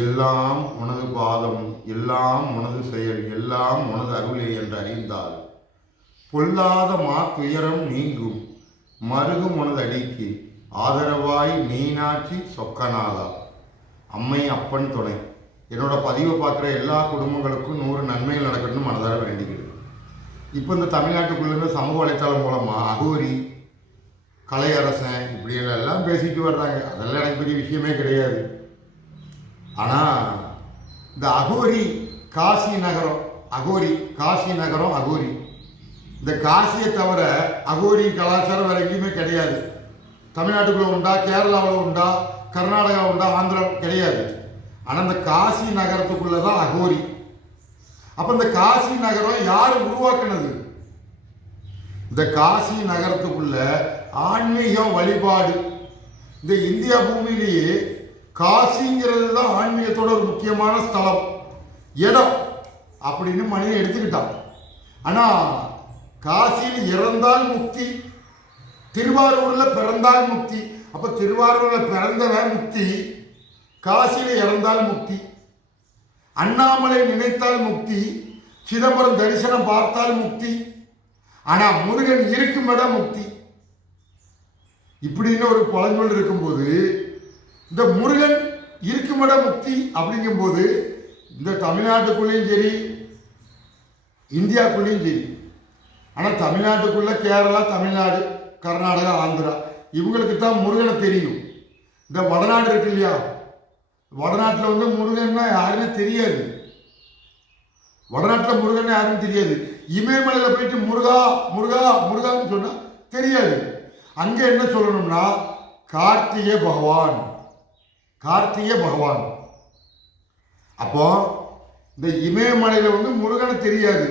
எல்லாம் உனது பாதம் எல்லாம் உனது செயல் எல்லாம் உனது அருளே என்று அறிந்தால். பொல்லாத மாத்துயரம் நீங்கும் மருகும் உனது அடிக்கு ஆதரவாய் மீனாட்சி சொக்கநாதா அம்மை அப்பன் துணை. என்னோட பதிவை பார்க்குற எல்லா குடும்பங்களுக்கும் நூறு நன்மைகள் நடக்கணும்னு மனதார வேண்டிக்கிறேன். இப்போ இந்த தமிழ்நாட்டுக்குள்ளேருந்து சமூக வலைத்தளம் மூலமாக அகோரி கலையரசன் இப்படி எல்லாம் பேசிட்டு வர்றாங்க. அதெல்லாம் எனக்கு பெரிய விஷயமே கிடையாது. ஆனால் இந்த அகோரி காசி நகரம் அகோரி காசி நகரம் அகோரி. இந்த காசியை தவிர அகோரி கலாச்சாரம் வேறு எங்கேயுமே கிடையாது. தமிழ்நாட்டுக்குள்ள உண்டா கேரளாவில் உண்டா கர்நாடகா உண்டா ஆந்திரா கிடையாது. ஆனால் இந்த காசி நகரத்துக்குள்ளே தான் அகோரி. அப்போ இந்த காசி நகரம் யார் உருவாக்குனது? இந்த காசி நகரத்துக்குள்ள ஆன்மீக வழிபாடு. இந்த இந்தியா பூமியிலேயே காசிங்கிறது தான் ஆன்மீகத்தோட ஒரு முக்கியமான ஸ்தலம் இடம் அப்படின்னு மனிதன் எடுத்துக்கிட்டான். ஆனால் காசியில் இறந்தால் முக்தி திருவாரூரில் பிறந்தால் முக்தி அப்போ திருவாரூரில் பிறந்தவன் முக்தி. காசியில் இறந்தால் முக்தி அண்ணாமலை நினைத்தால் முக்தி சிதம்பரம் தரிசனம் பார்த்தால் முக்தி ஆனால் முருகன் இருக்கும் இடம் முக்தி. இப்படின்னு ஒரு பழஞ்சொல் இருக்கும்போது இந்த முருகன் இருக்கும் முக்தி அப்படிங்கும்போது இந்த தமிழ்நாட்டுக்குள்ளேயும் சரி இந்தியாக்குள்ளேயும் சரி ஆனால் தமிழ்நாட்டுக்குள்ள கேரளா தமிழ்நாடு கர்நாடகா ஆந்திரா இவங்களுக்கு தான் முருகனை தெரியும். இந்த வடநாடு இருக்கு இல்லையா? வடநாட்டில் வந்து முருகன்னா யாருன்னு தெரியாது. வடநாட்டில் முருகன் யாருன்னு தெரியாது. இமயமலையில் போயிட்டு முருகா முருகா முருகான்னு சொன்னால் தெரியாது. அங்கே என்ன சொல்லணும்னா கார்த்திகை பகவான். கார்த்திகை பகவான். அப்போ இந்த இமயமலையில் வந்து முருகனை தெரியாது.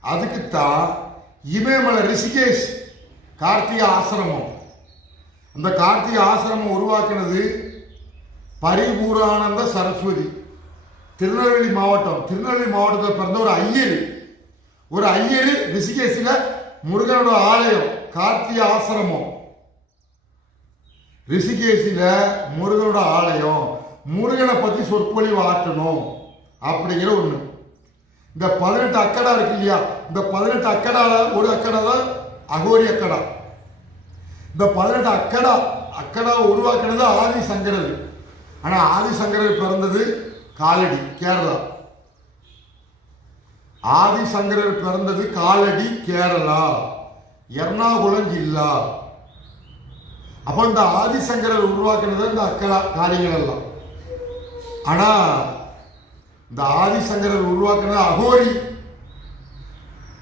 அதுக்குத்தான் இமயமலை ரிஷிகேஷ் கார்த்திகை ஆசிரமம். அந்த கார்த்திகை ஆசிரமம் உருவாக்குனது பரிபூரானந்த சரஸ்வதி. திருநெல்வேலி மாவட்டம் திருநெல்வேலி மாவட்டத்தில் பிறந்த ஒரு ஐயர். ஒரு ஐயர் ரிஷிகேஷில் முருகனோட ஆலயம் கார்த்திகை ஆசிரமம். ரிஷிகேஷில் முருகனோட ஆலயம் முருகனை பற்றி சொற்பொழிவு ஆற்றணும் அப்படிங்கிற ஒன்று இந்த பதினெட்டு அக்கடா இருக்கு இல்லையா? இந்த பதினெட்டு அக்கடால ஒரு அக்கடா தான் அகோரி அக்கடா. இந்த பதினெட்டு அக்கடா அக்கடா உருவாக்கினது ஆதி சங்கரர் ஆனால் ஆதி சங்கரர் பிறந்தது காலடி கேரளா. ஆதி சங்கரர் பிறந்தது காலடி கேரளா. எர்ணாகுளம் ஜில்லா. அப்போ இந்த ஆதிசங்கரர் உருவாக்குனது இந்த அக்கடா காரியங்கள் எல்லாம் ஆனா இந்த ஆதிசங்கரர் உருவாக்குனது அகோரி.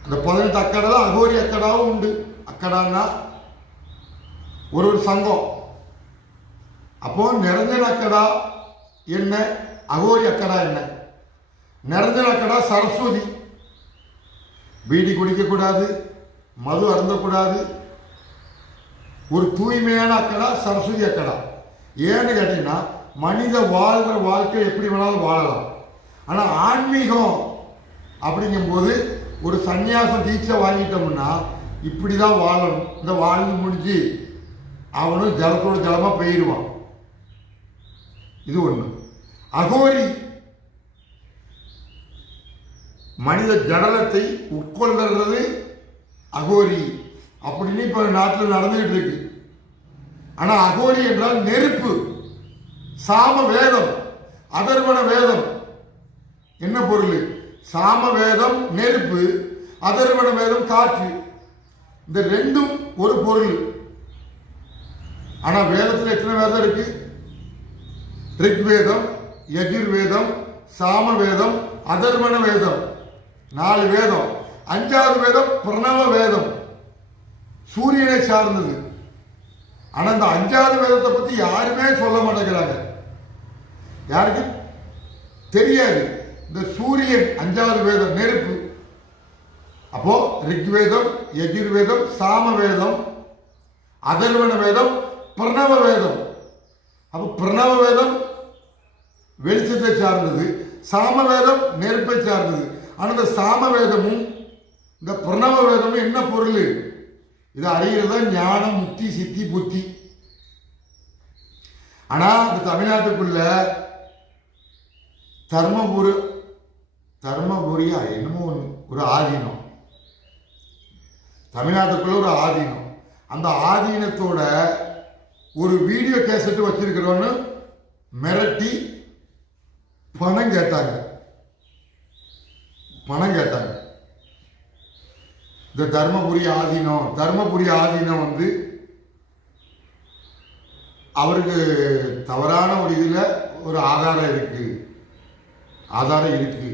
அந்த பதினெட்டு அக்கடை தான் அகோரி அக்கடாவும் உண்டு. அக்கடான்னா ஒரு ஒரு சங்கம். அப்போ நிரஞ்சன அக்கடா என்ன? அகோரி அக்கடா என்ன? நிரஞ்சன அக்கடா சரஸ்வதி. பீடி குடிக்கக்கூடாது மது அருந்தக்கூடாது ஒரு தூய்மையான அக்கடா சரஸ்வதி அக்கடா. ஏன்னு கேட்டீங்கன்னா மனித வாழ்கிற வாழ்க்கை எப்படி வேணாலும் வாழலாம். ஆனால் ஆன்மீகம் அப்படிங்கும்போது ஒரு சந்நியாச தீட்சை வாங்கிட்டோம்னா இப்படி தான் வாழணும். இந்த வாழ்ந்து முடிஞ்சு அவனும் ஜலத்தோட ஜலமாக போயிடுவான். இது ஒன்று அகோரி. மனித ஜடலத்தை உட்கொள்ளுறது அகோரி. அப்படின்னு இப்போ நாட்டில் நடந்துகிட்டு இருக்கு ஆனால் அகோரி என்றால் நெருப்பு சாம வேதம் அதர்வன வேதம். என்ன பொருள்? சாம வேதம் நெருப்பு அதர்வன வேதம் காற்று. இந்த ரெண்டும் ஒரு பொருள். ஆனால் வேதத்தில் எத்தனை வேதம் இருக்கு? ரிக்வேதம் யஜுர்வேதம் சாம வேதம் அதர்வன வேதம். நாலு வேதம். அஞ்சாவது வேதம் பிரணவ வேதம். சூரியனை சார்ந்தது. ஆனால் இந்த அஞ்சாவது வேதத்தை பற்றி யாருமே சொல்ல மாட்டேங்கிறாங்க. யாருக்கு? தெரியாது. இந்த சூரியன் அஞ்சாவது வேதம் நெருப்பு. அப்போ ரிக்வேதம் யஜுர்வேதம் சாம வேதம் அதர்வன வேதம் பிரணவ வேதம் அப்போ பிரணவ வேதம் வெளிச்சத்தை சார்ந்தது. சாம வேதம் நெருப்பை சார்ந்தது. ஆனால் இந்த சாம வேதமும் இந்த பிரணவ வேதமும் என்ன பொருள்? இது அறிகிறது தான் ஞானம் முக்தி சித்தி புத்தி. ஆனால் இந்த தமிழ்நாட்டுக்குள்ள தர்மபுரி தர்மபுரியா? என்னமோ ஒன்று ஒரு ஆதீனம். தமிழ்நாட்டுக்குள்ள ஒரு ஆதீனம். அந்த ஆதீனத்தோட ஒரு வீடியோ கேசட்டு வச்சிருக்கிறோன்னு மிரட்டி பணம் கேட்டாங்க. பணம் கேட்டாங்க. இந்த தர்மபுரி ஆதீனம் தர்மபுரி ஆதீனம் வந்து அவருக்கு தவறான ஒரு இதில் ஒரு ஆதாரம் இருக்கு. ஆதாரம் இருக்கு.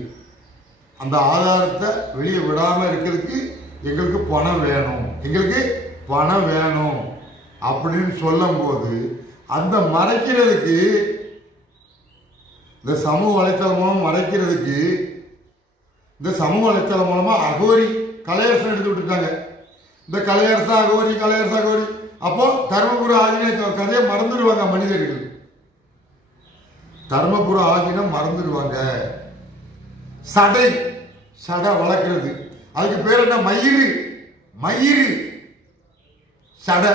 அந்த ஆதாரத்தை வெளியே விடாமல் இருக்கிறதுக்கு எங்களுக்கு பணம் வேணும். எங்களுக்கு பணம் வேணும் அப்படின்னு சொல்லும்போது அந்த மறைக்கிறதுக்கு இந்த சமூக வலைத்தளம் மூலம் மறைக்கிறதுக்கு இந்த சமூக வலைத்தளம் மூலமாக அகோரி கலையரசன் எடுத்து விட்டுட்டாங்க. இந்த கலையரசா கோரி கலையரசா கோரி. அப்போ தர்மபுர ஆதீன கதையை மறந்துடுவாங்க மனிதர்கள். தர்மபுர ஆதீனம் மறந்துடுவாங்க. சடை சடை வளர்க்கிறது. அதுக்கு பேர் என்ன? மயிறு. மயிறு. சடை.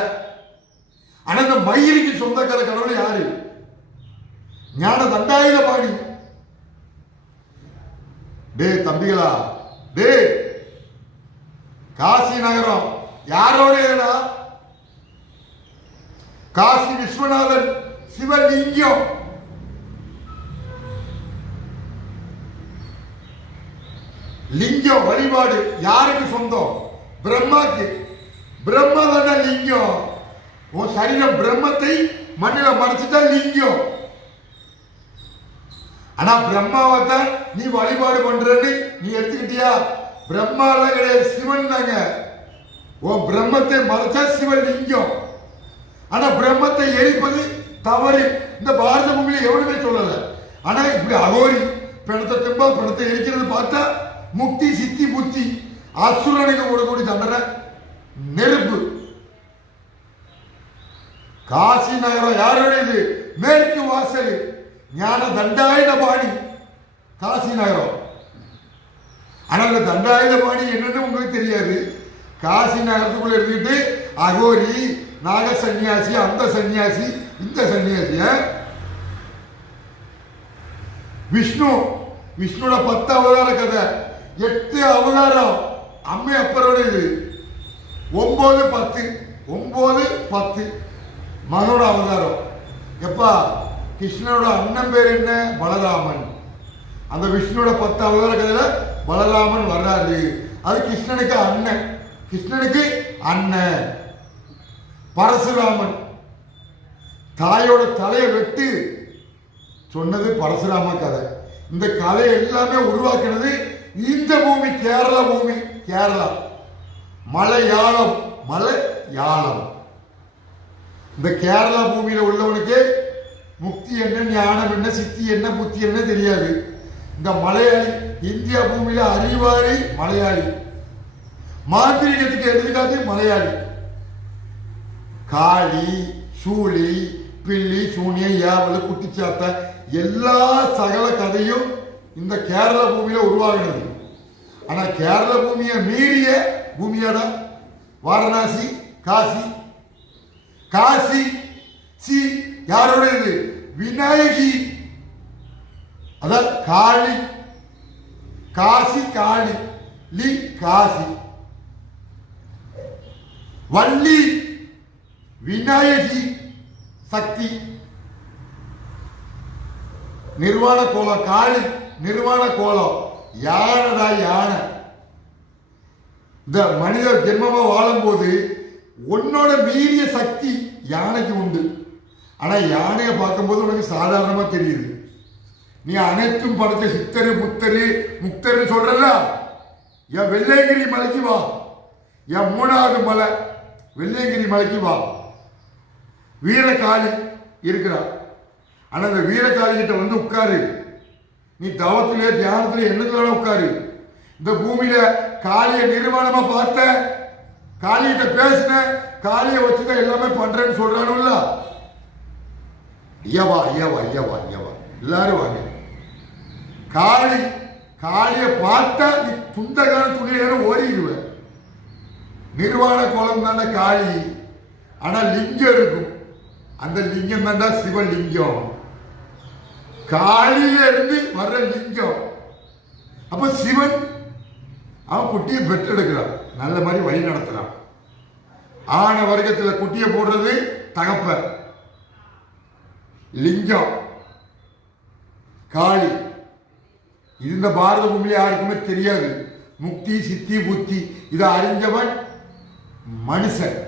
ஆனா இந்த மயிருக்கு சொந்தக்கார கடவுள் யாரு? ஞான தண்டாயுத பாடி டே தம்பிகளா. டே காசி நகரம். யாரோடையடா காசி விஸ்வநாதன் சிவலிங்கம் லிங்கம். வழிபாடு யாருக்கு சொந்தம்? பிரம்மாக்கு. பிரம்ம லிங்கம். உன் சரீரம் பிரம்மத்தை மண்ணில் மறைச்சிட்டா லிங்கம். ஆனா பிரம்மாவை தான் நீ வழிபாடு பண்றன்னு நீ எடுத்துக்கிட்டியா? பிரம்மாலாம் கிடையாது சிவன் தாங்க. ஓ பிரம்மத்தை மறைச்சா சிவன் லிங்கம். ஆனா பிரம்மத்தை எரிப்பது தவறு. இந்த பாரத பூமியில எவனுமே சொல்லல. ஆனா இப்படி அகோரி பிணத்தை திம்பா பிணத்தை எரிக்கிறது பார்த்தா முக்தி சித்தி புத்தி அசுரனுக்கு கொடுக்கூடிய தண்டனை. நெருப்பு. காசி நகரம் யாருடையது மேற்கு வாசல். ஞான தண்டாயுத பாணி காசி நகரம். ஆனால் இந்த தண்டாயுத பாணி என்னன்னு உங்களுக்கு தெரியாது. காசி நகரத்துக்குள்ள எடுத்துக்கிட்டு அகோரி நாக சன்னியாசி அந்த சன்னியாசி இந்த சன்னியாசி விஷ்ணு விஷ்ணுவோட பத்து அவதார கதை எட்டு அவதாரம் அம்மை அப்பரோட இது. ஒன்பது பத்து ஒன்பது பத்து மகனோட அவதாரம். எப்பா கிருஷ்ணனோட அண்ணன் பேர் என்ன? பலராமன். அந்த விஷ்ணுவோட பத்து அவதார கதையில பலராமன் வர்றாரு. அது கிருஷ்ணனுக்கு அண்ணன். கிருஷ்ணனுக்கு அண்ணன். பரசுராமன். தாயோட தலையை வெட்டு சொன்னது பரசுராம கதை. இந்த கதை எல்லாமே உருவாக்கினது இந்த பூமி கேரளா பூமி கேரளா. மலையாளம் மலையாளம். இந்த கேரளா பூமியில் உள்ளவனுக்கு முக்தி என்ன ஞானம் என்ன சித்தி என்ன புத்தி என்ன தெரியாது. இந்த மலையாளி இந்தியா பூமியில அறிவாளி மலையாளி. மாந்திரிகத்துக்கு எடுத்துக்காட்டு மலையாளி. காளி சூழி பில்லி சூனிய ஏவல் குட்டிச்சாத்த எல்லா சகல கதையும் இந்த கேரள பூமியில உருவாகினது. ஆனா கேரள பூமியை மீறிய பூமியோட வாரணாசி காசி. காசி சி யாரோட இது விநாயகி. அதான் காளி காசி காளி லி காசி. வள்ளி விநாயகி சக்தி. நிர்வாண கோலம் காளி நிர்வாண கோலம். யானைடா யானை? இந்த மனிதர் ஜென்மமா வாழும்போது உன்னோட மீறிய சக்தி யானைக்கு உண்டு. ஆனா யானையை பார்க்கும்போது உனக்கு சாதாரணமா தெரியுது. நீ அனைத்தும் படைச்ச சித்தரு புத்தரு முக்தரு சொல்றல என் வெள்ளையங்கிரி மலைக்கு வா. என் மூணாவது மலை வெள்ளையங்கிரி மலைக்கு வா. வீரகாளி இருக்கிறார் ஆனால் அந்த வீரகாளி கிட்ட வந்து உட்காரு. நீ தவத்திலே தியானத்திலே என்னத்துல உட்காரு. இந்த பூமியில காளிய நிர்வாணமா பார்த்த காளிகிட்ட பேசின காளியை வச்சுதான் எல்லாமே பண்றேன்னு சொல்றானுல்ல? ஐயவா ஐயவா ஐயவா ஐயவா எல்லாரும் வாங்க. காளி காளியை பார்த்தா நீ துண்டகான துணியில ஓடிடுவ. நிர்வாண குளம் தானே காளி ஆனால் லிங்கம் இருக்கும். அந்த லிங்கம் தான் சிவலிங்கம். காளியில இருந்து வர்ற லிங்கம். அப்ப சிவன் அவன் குட்டியை பெற்றெடுக்கிறான். நல்ல மாதிரி வழி நடத்துறான். ஆன வர்க்கத்தில் குட்டியை போடுறது தகப்ப லிங்கம். காளி. இந்த பாரத பூமியில யாருக்குமே தெரியாது. முக்தி சித்தி புத்தி. இதை அறிஞ்சவன் மனுஷன்.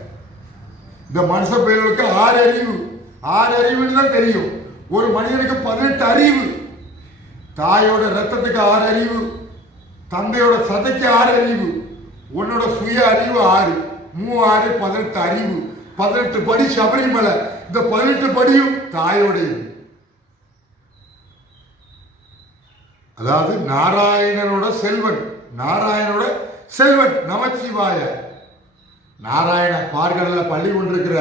இந்த மனுஷ பெயர்களுக்கு ஆறு அறிவு. ஆறு அறிவுன்னு தான் தெரியும். ஒரு மனிதனுக்கு பதினெட்டு அறிவு. தாயோட ரத்தத்துக்கு ஆறு அறிவு. தந்தையோட சதைக்கு ஆறு அறிவு. உன்னோட சுய அறிவு ஆறு. மூ ஆறு பதினெட்டு அறிவு. பதினெட்டு படி சபரிமலை. இந்த பதினெட்டு படியும் தாயோடையும். அதாவது நாராயணனோட செல்வன் நாராயணனோட செல்வன் நமச்சிவாய. நாராயண பார்கடல்ல பள்ளி கொண்டிருக்கிற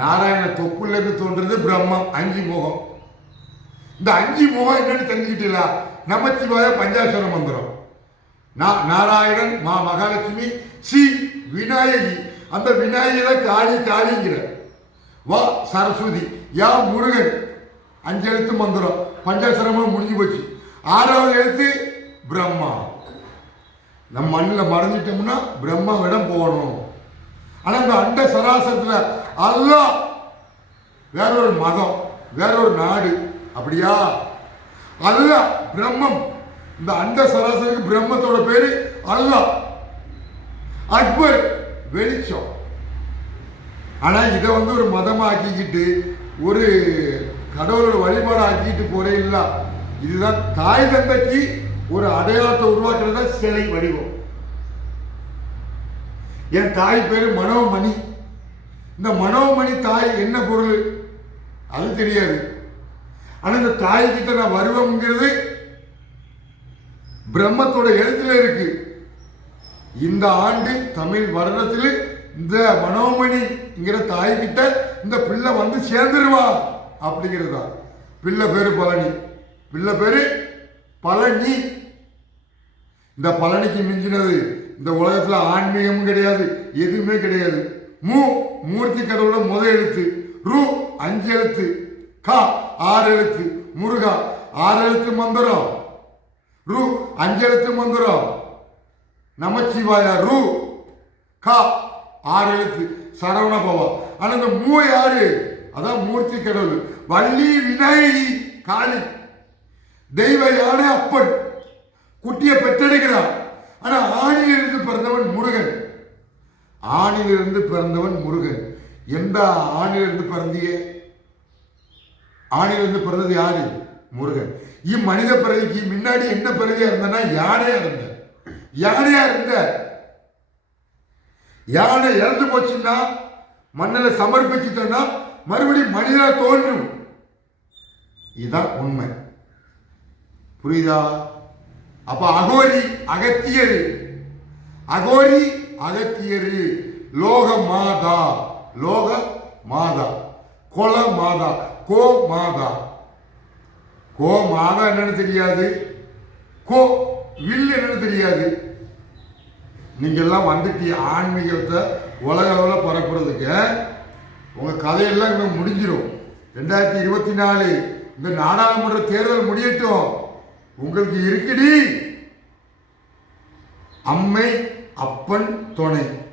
நாராயண தொப்புல இருந்து தோன்றது பிரம்மம் அஞ்சு முகம். இந்த அஞ்சு முகம் என்னன்னு தெரிஞ்சுக்கிட்டீங்களா? நமச்சிவாய பஞ்சாசரம் மந்திரம். நாராயணன் மா மகாலட்சுமி சி விநாயகி. அந்த விநாயகி தான் காளி காளிங்கிற. வா சரஸ்வதி யா முருகன். அஞ்செழுத்து மந்திரம். பஞ்சாசரமும் முடிஞ்சு போச்சு. ஆறாவது எழுத்து பிரம்மா. நம்ம மண்ணில் மறைஞ்சிட்டோம்னா பிரம்மாவிடம் போகணும். ஆனால் இந்த அண்ட சராசரத்தில் அல்லாஹ் வேற ஒரு மதம் வேற ஒரு நாடு. அப்படியா? அல்லாஹ் பிரம்மம். இந்த அண்ட சராசரிக்கு பிரம்மத்தோட பேரு அல்லாஹ். அக்பர் வெளிச்சம். ஆனால் இதை வந்து ஒரு மதமாக ஆக்கிக்கிட்டு ஒரு கடவுளோட வழிபாடு ஆக்கிட்டு போறே இல்லை. இதுதான் தாய் தந்தைக்கு ஒரு அடையாளத்தை உருவாக்குறது தான் சிலை வடிவம். என் தாய் பேரு மனோமணி. இந்த மனோமணி தாய் என்ன பொருள்? அது தெரியாது. ஆனா இந்த தாய் கிட்ட நான் வருவோம்ங்கிறது பிரம்மத்தோட எழுத்துல இருக்கு. இந்த ஆண்டு தமிழ் வருடத்தில் இந்த மனோமணிங்கிற தாய்கிட்ட இந்த பிள்ளை வந்து சேர்ந்துருவா தான் பிள்ளை பேரு பழனி. பிள்ளை பேரு பழனி. இந்த பழனிக்கு மிஞ்சினது இந்த உலகத்துல ஆன்மீகமும் கிடையாது எதுவுமே கிடையாது. மூ மூர்த்தி கடவுளோட முத எழுத்து ரூ அஞ்சு எழுத்து கா ஆறு எழுத்து முருகா ஆறு எழுத்து மந்திரம் ரூ அஞ்சு எழுத்து மந்திரம் நமச்சிவாயா ரூ கா ஆறு எழுத்து சரவண பவா. ஆனா இந்த மூ யாரு? அதான் மூர்த்தி கடவுள். வள்ளி விநாயகி காளி. தெய்வ யானை அப்பன். குட்டியை பெற்றெடுக்கிறான். ஆனா ஆணிலிருந்து பிறந்தவன் முருகன். ஆணிலிருந்து பிறந்தவன் முருகன். எந்த ஆணிலிருந்து பிறந்தியே? ஆணிலிருந்து பிறந்தது யாரு? முருகன். இம்மனித பிறவிக்கு முன்னாடி என்ன பிறவியா இருந்தனா யானையா இருந்த. யானையா இருந்த? யானை இறந்து போச்சுன்னா மண்ணில் சமர்ப்பிச்சுட்டோம்னா மறுபடியும் மனிதனா தோன்றும். இதுதான் உண்மை. புரியுதா? அப்ப அகோரி அகத்தியரு. அகோரி அகத்தியரு. லோக மாதா. லோக மாதா. கொல மாதா. கோ மாதா. கோ மாதா என்னன்னு தெரியாது. கோ வில் என்னன்னு தெரியாது. நீங்க எல்லாம் வந்துட்டு ஆன்மீகத்தை உலக அளவில் பரப்புறதுக்கு. உங்க கதையெல்லாம் இங்க முடிஞ்சிடும் ரெண்டாயிரத்தி இருபத்தி நாலு. இந்த நாடாளுமன்ற தேர்தல் முடியட்டும். உங்களுக்கு இருக்குடி. அம்மை அப்பன் துணை.